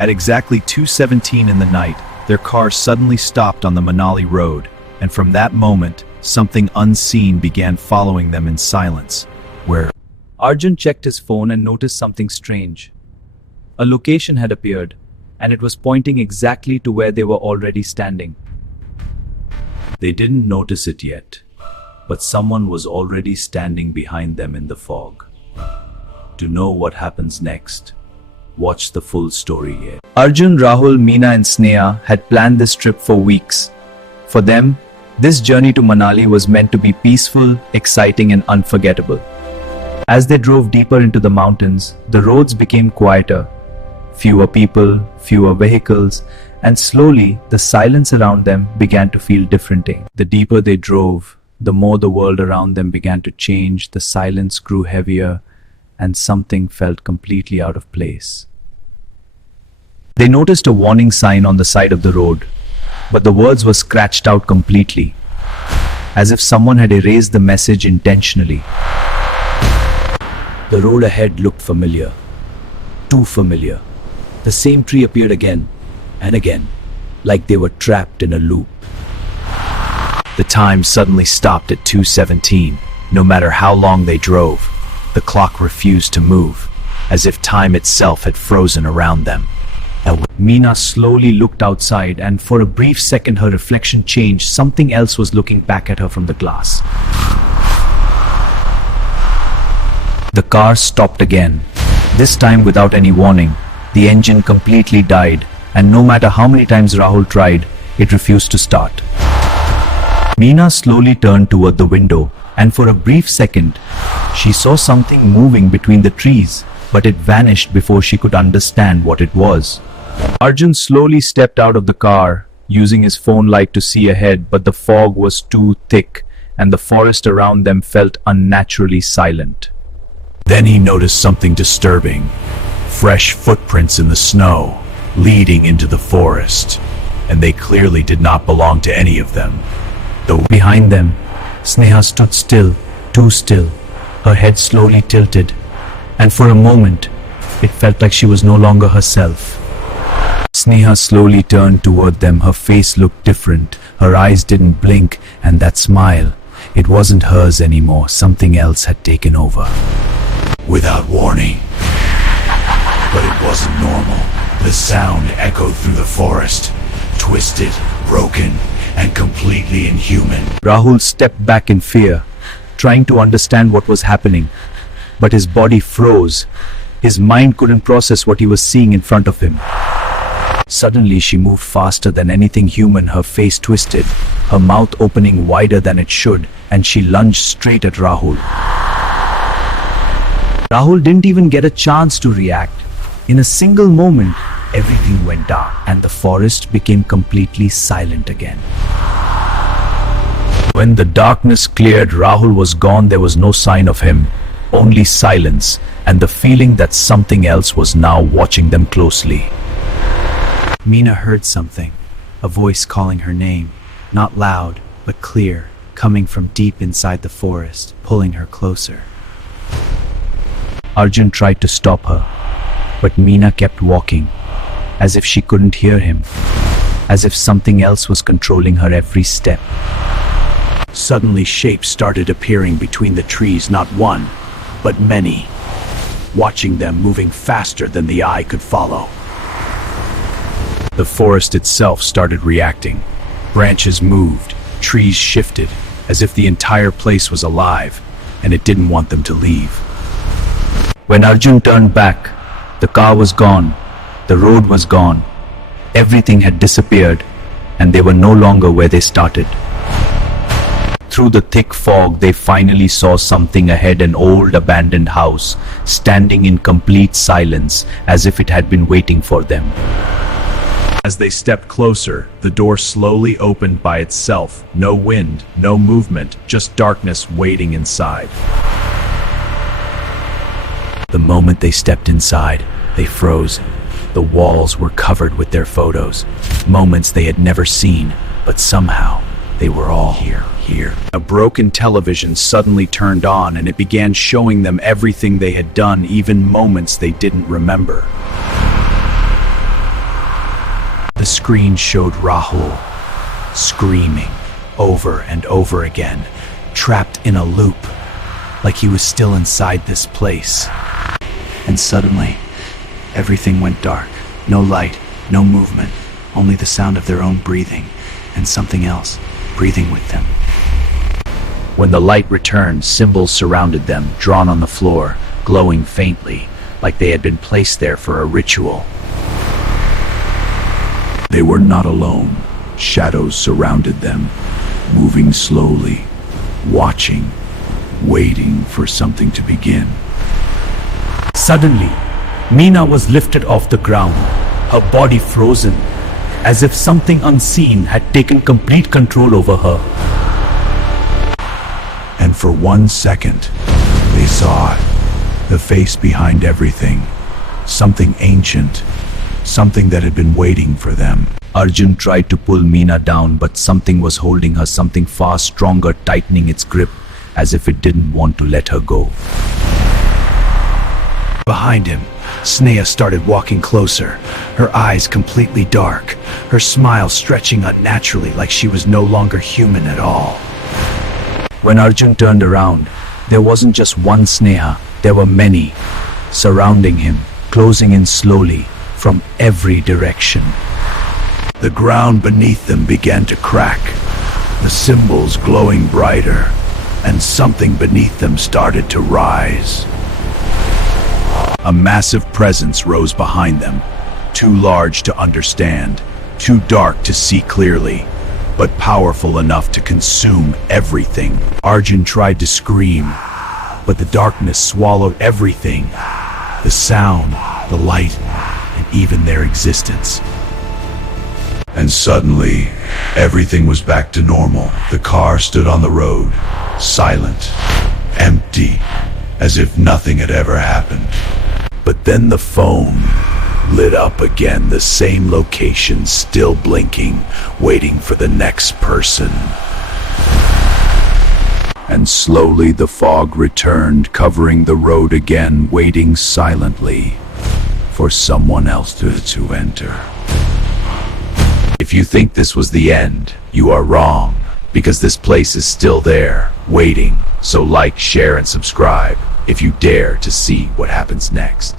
At exactly 2:17 in the night, their car suddenly stopped on the Manali road, and from that moment, something unseen began following them in silence, where Arjun checked his phone and noticed something strange. A location had appeared, and it was pointing exactly to where they were already standing. They didn't notice it yet, but someone was already standing behind them in the fog. To know what happens next, watch the full story here. Arjun, Rahul, Meena and Sneha had planned this trip for weeks. For them, this journey to Manali was meant to be peaceful, exciting and unforgettable. As they drove deeper into the mountains, the roads became quieter. Fewer people, fewer vehicles, and slowly the silence around them began to feel different. The deeper they drove, the more the world around them began to change. The silence grew heavier, and something felt completely out of place. They noticed a warning sign on the side of the road, but the words were scratched out completely, as if someone had erased the message intentionally. The road ahead looked familiar, too familiar. The same tree appeared again and again, like they were trapped in a loop. The time suddenly stopped at 2:17. No matter how long they drove, the clock refused to move, as if time itself had frozen around them. Meena slowly looked outside, and for a brief second her reflection changed. Something else was looking back at her from the glass. The car stopped again, this time without any warning. The engine completely died, and no matter how many times Rahul tried, it refused to start. Meena slowly turned toward the window, and for a brief second, she saw something moving between the trees, but it vanished before she could understand what it was. Arjun slowly stepped out of the car, using his phone light to see ahead, but the fog was too thick, and the forest around them felt unnaturally silent. Then he noticed something disturbing. Fresh footprints in the snow, leading into the forest, and they clearly did not belong to any of them. Though behind them, Sneha stood still, too still, her head slowly tilted, and for a moment, it felt like she was no longer herself. Sneha slowly turned toward them. Her face looked different, her eyes didn't blink, and that smile, it wasn't hers anymore. Something else had taken over. Without warning. But it wasn't normal. The sound echoed through the forest, twisted, broken, and completely inhuman. Rahul stepped back in fear, trying to understand what was happening. But his body froze. His mind couldn't process what he was seeing in front of him. Suddenly she moved faster than anything human, her face twisted, her mouth opening wider than it should, and she lunged straight at Rahul. Rahul didn't even get a chance to react. In a single moment, everything went dark, and the forest became completely silent again. When the darkness cleared, Rahul was gone. There was no sign of him, only silence, and the feeling that something else was now watching them closely. Meena heard something, a voice calling her name, not loud, but clear, coming from deep inside the forest, pulling her closer. Arjun tried to stop her, but Meena kept walking, as if she couldn't hear him, as if something else was controlling her every step. Suddenly shapes started appearing between the trees, not one, but many, watching them, moving faster than the eye could follow. The forest itself started reacting. Branches moved, trees shifted, as if the entire place was alive, and it didn't want them to leave. When Arjun turned back, the car was gone, the road was gone, everything had disappeared, and they were no longer where they started. Through the thick fog, they finally saw something ahead, an old abandoned house, standing in complete silence, as if it had been waiting for them. As they stepped closer, the door slowly opened by itself. No wind, no movement, just darkness waiting inside. The moment they stepped inside, they froze. The walls were covered with their photos, moments they had never seen, but somehow they were all here. A broken television suddenly turned on, and it began showing them everything they had done, even moments they didn't remember. screen showed Rahul screaming over and over again, trapped in a loop, like he was still inside this place. And suddenly, everything went dark. No light, no movement, only the sound of their own breathing, and something else breathing with them. When the light returned, symbols surrounded them, drawn on the floor, glowing faintly, like they had been placed there for a ritual. They were not alone. Shadows surrounded them, moving slowly, watching, waiting for something to begin. Suddenly, Meena was lifted off the ground, her body frozen, as if something unseen had taken complete control over her. And for 1 second, they saw it, the face behind everything, something ancient, something that had been waiting for them. Arjun tried to pull Meena down, but something was holding her, something far stronger, tightening its grip, as if it didn't want to let her go. Behind him, Sneha started walking closer, her eyes completely dark, her smile stretching unnaturally, like she was no longer human at all. When Arjun turned around, there wasn't just one Sneha, there were many, surrounding him, closing in slowly, from every direction. The ground beneath them began to crack, the symbols glowing brighter, and something beneath them started to rise. A massive presence rose behind them, too large to understand, too dark to see clearly, but powerful enough to consume everything. Arjun tried to scream, but the darkness swallowed everything, the sound, the light, and even their existence. And suddenly, everything was back to normal. The car stood on the road, silent, empty, as if nothing had ever happened. But then the phone lit up again, the same location, still blinking, waiting for the next person. And slowly the fog returned, covering the road again, waiting silently for someone else to enter. If you think this was the end, you are wrong, because this place is still there, waiting. So like, share, and subscribe if you dare to see what happens next.